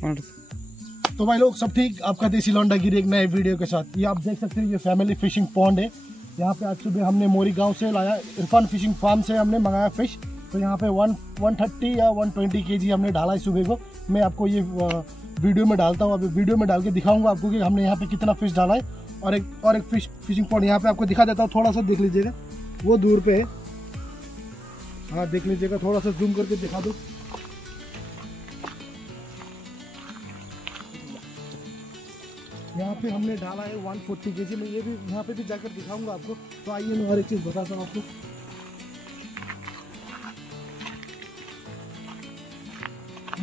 तो भाई लोग सब ठीक, आपका देसी लौंडा गिरी एक नए वीडियो के साथ। ये आप देख सकते हैं, ये फैमिली फिशिंग पॉन्ड है। यहाँ पे आज सुबह हमने मोरी गांव से लाया, इरफान फिशिंग फार्म से हमने मंगाया फिश। तो यहाँ पे 130 या 120 kg हमने डाला है सुबह को। मैं आपको ये वीडियो में डालता हूँ, अभी वीडियो में डाल के दिखाऊंगा आपको कि हमने यहाँ पे कितना फिश डाला है। और एक फिशिंग पॉन्ड यहाँ पे आपको दिखा देता हूँ, थोड़ा सा देख लीजिएगा, वो दूर पे है। हाँ देख लीजिएगा, थोड़ा सा जूम करके दिखा दो। यहाँ पे हमने डाला है 140 kg में। ये भी यहाँ पे भी जाकर दिखाऊंगा आपको। तो आइए मैं और एक चीज़ बताता हूँ आपको।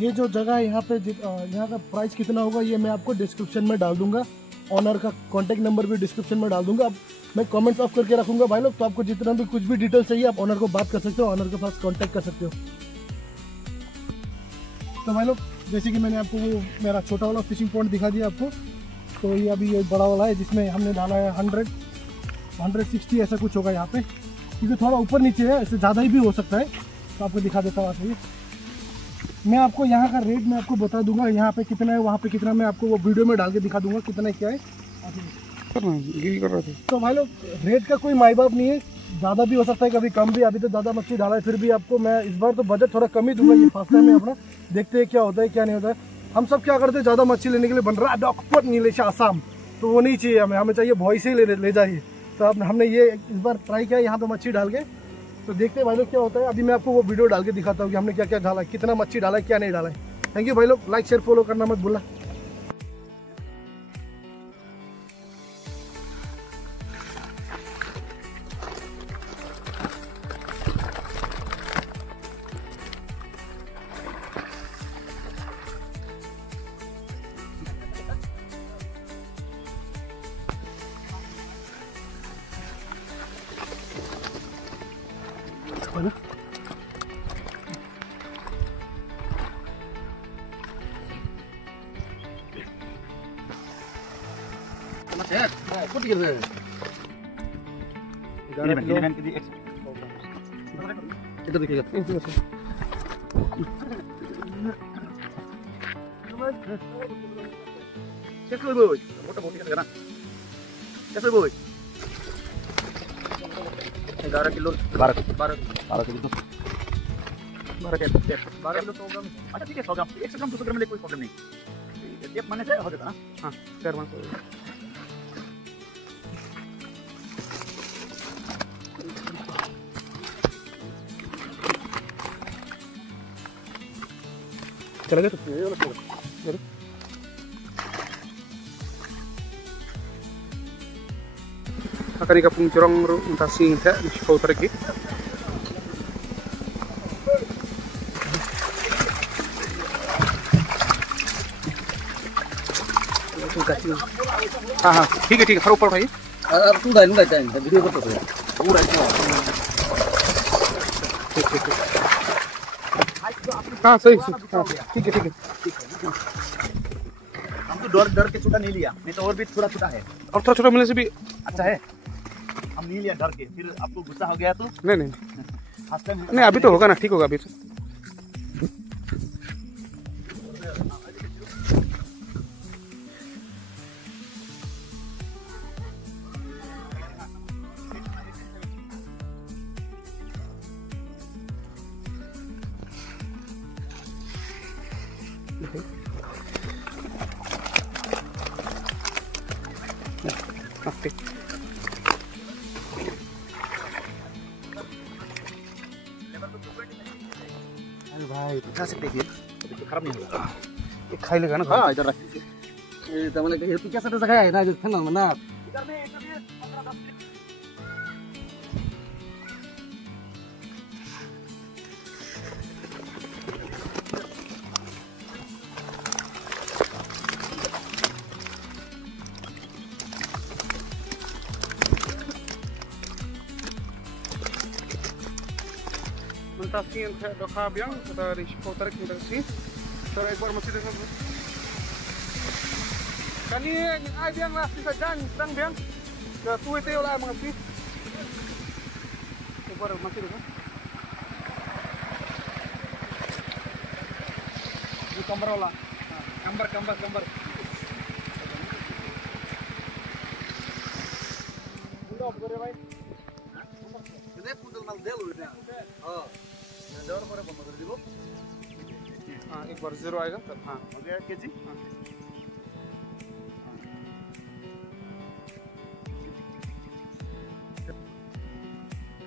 ये जो जगह है यहाँ पे, यहाँ का प्राइस कितना होगा ये मैं आपको डिस्क्रिप्शन में डाल दूंगा। ऑनर का कॉन्टैक्ट नंबर भी डिस्क्रिप्शन में डाल दूंगा। अब मैं कमेंट्स ऑफ करके रखूंगा भाई लोग, तो आपको जितना भी कुछ भी डिटेल चाहिए आप ऑनर को बात कर सकते हो, ऑनर के पास कॉन्टैक्ट कर सकते हो। तो भाई लोग जैसे कि मैंने आपको वो मेरा छोटा वाला फिशिंग पॉइंट दिखा दिया आपको। तो ये अभी ये बड़ा वाला है जिसमें हमने डाला है 160 ऐसा कुछ होगा यहाँ पे, क्योंकि थोड़ा ऊपर नीचे है, इससे ज़्यादा ही भी हो सकता है। तो आपको दिखा देता हूँ आगे। मैं आपको यहाँ का रेट मैं आपको बता दूंगा, यहाँ पे कितना है वहाँ पे कितना, मैं आपको वो वीडियो में डाल के दिखा दूंगा कितना क्या है। तो भाई लोग रेट का कोई माई बाप नहीं है, ज़्यादा भी हो सकता है कभी कम भी। अभी तो ज़्यादा मछली डाला है, फिर भी आपको मैं इस बार तो बजट थोड़ा कम ही दूंगा। ये फर्स्ट टाइम है अपना, देखते हैं क्या होता है क्या नहीं होता है। हम सब क्या करते हैं, ज़्यादा मछली लेने के लिए बन रहा है डॉक्टर नीलेश आसाम, तो वो नहीं चाहिए हमें चाहिए भॉइस ही ले जाइए। तो अब हमने ये इस बार ट्राई किया यहाँ पे मच्छी डाल के, तो देखते हैं भाई लोग क्या होता है। अभी मैं आपको वो वीडियो डाल के दिखाता हूँ कि हमने क्या क्या डाला है, कितना मच्छी डाला है, क्या नहीं डाला है। थैंक यू भाई लोग, लाइक शेयर फॉलो करना मत भूलना। itu dikit. कैसे बोल? मोटा बोटी का ना। कैसे बोल? 11 किलो 12 किलो 12 किलो 12 किलो 100 ग्राम। अच्छा ठीक है 100 ग्राम 100 ग्राम 200 ग्राम में कोई प्रॉब्लम नहीं। टेप मारने से हो जाता ना। हाँ कर मान चला गया तो ये वाला छोड़ जरूर। akan ikapung corong ru tasing teh di sekolah pergi. हाँ ठीक है हर ऊपर उठाइए। तू डाल वीडियो करते हो पूरा ठीक हाँ सही हाँ ठीक है हम तो डर के छोटा नहीं लिया, नहीं तो और भी थोड़ा छोटा है, और थोड़ा छोटा मिलने से भी अच्छा है। हम नहीं लिया डर के, फिर आपको गुस्सा हो गया तो नहीं अभी तो होगा ना, ठीक होगा अभी तो। ओके अरे भाई खा सकते हैं, खराब नहीं होगा। ये खाई लेगा ना। हाँ इधर रखिए। ये तो मैंने तू कैसा जगह है ना, जो ठंडा में ना इधर में mentasi yang saya doka biang dari spotter kita sih. Saya ekor masih dengan kan ini ai biang lah bisa jang sedang biang ke tuai teo lah mengerti ekor masih dengan di kamera lah कंबर भाई ini pundel mal delu ini oh jawab पर बंद कर दीजिए हाँ एक बार 0 आएगा तब हाँ हो गया केजी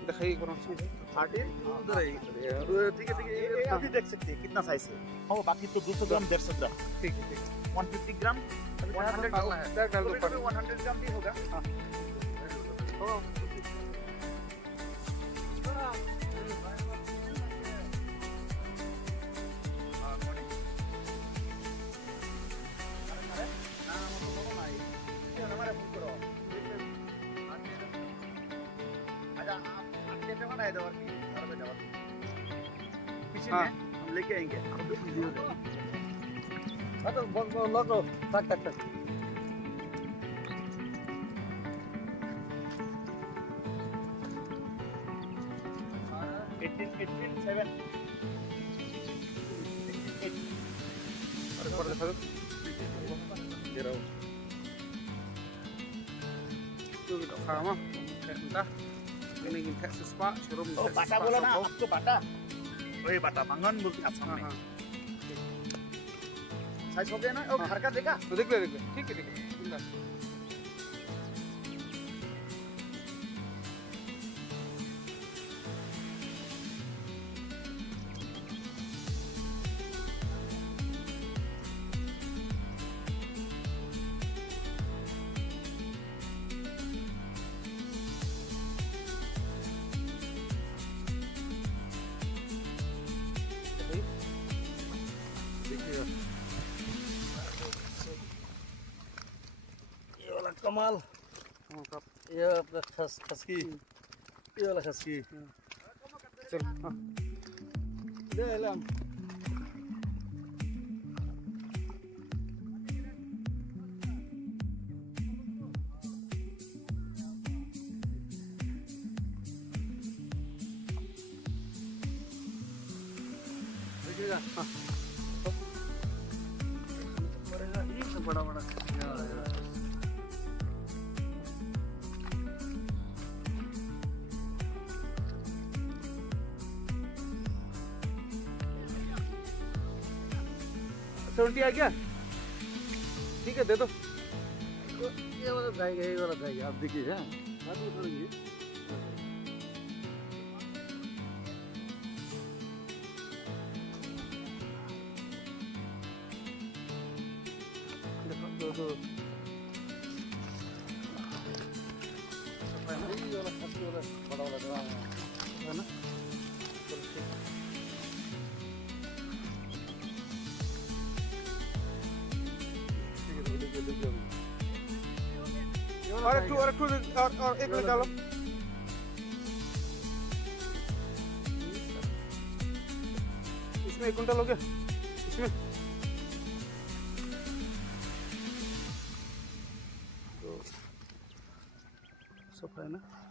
दिखाइए एक बार 30 उधर है ठीक है ये अभी देख सकते हैं कितना साइज है हो बाकी तो 200 ग्राम 150 ग्राम ठीक है 150 ग्राम 100 डालना है बैग डाल दो पर 100 ग्राम भी होगा पीछे हाँ। में हम लेके आएंगे तो बहुत लगो टक 18 और एक बार दिखा दो दे रहा हूँ itu sama kayak entah ini kayak sespa sirum oh bata बोला ना आपको bata वही bata मंगन बोलते असम हाँ में हाँ साइज हो गया ना और घर का देखा तो देख ले ठीक है बिंदास ये वाला कमाल mantap ये अपना खसकी ये वाला खसकी चल हाँ दे लम देखिएगा हाँ बड़ा सेवेंटी आ गया ठीक है दे दो ये वाला जाएगा ये वाला जाएगा आप देखिए हाँ बाद में उठाएंगे दो ये वाला खसकी वाला बड़ा वाला है ना चलो ठीक और एक और एक ले डालो इसमें 1 कुंटल हो गया इसमें तो सफा है ना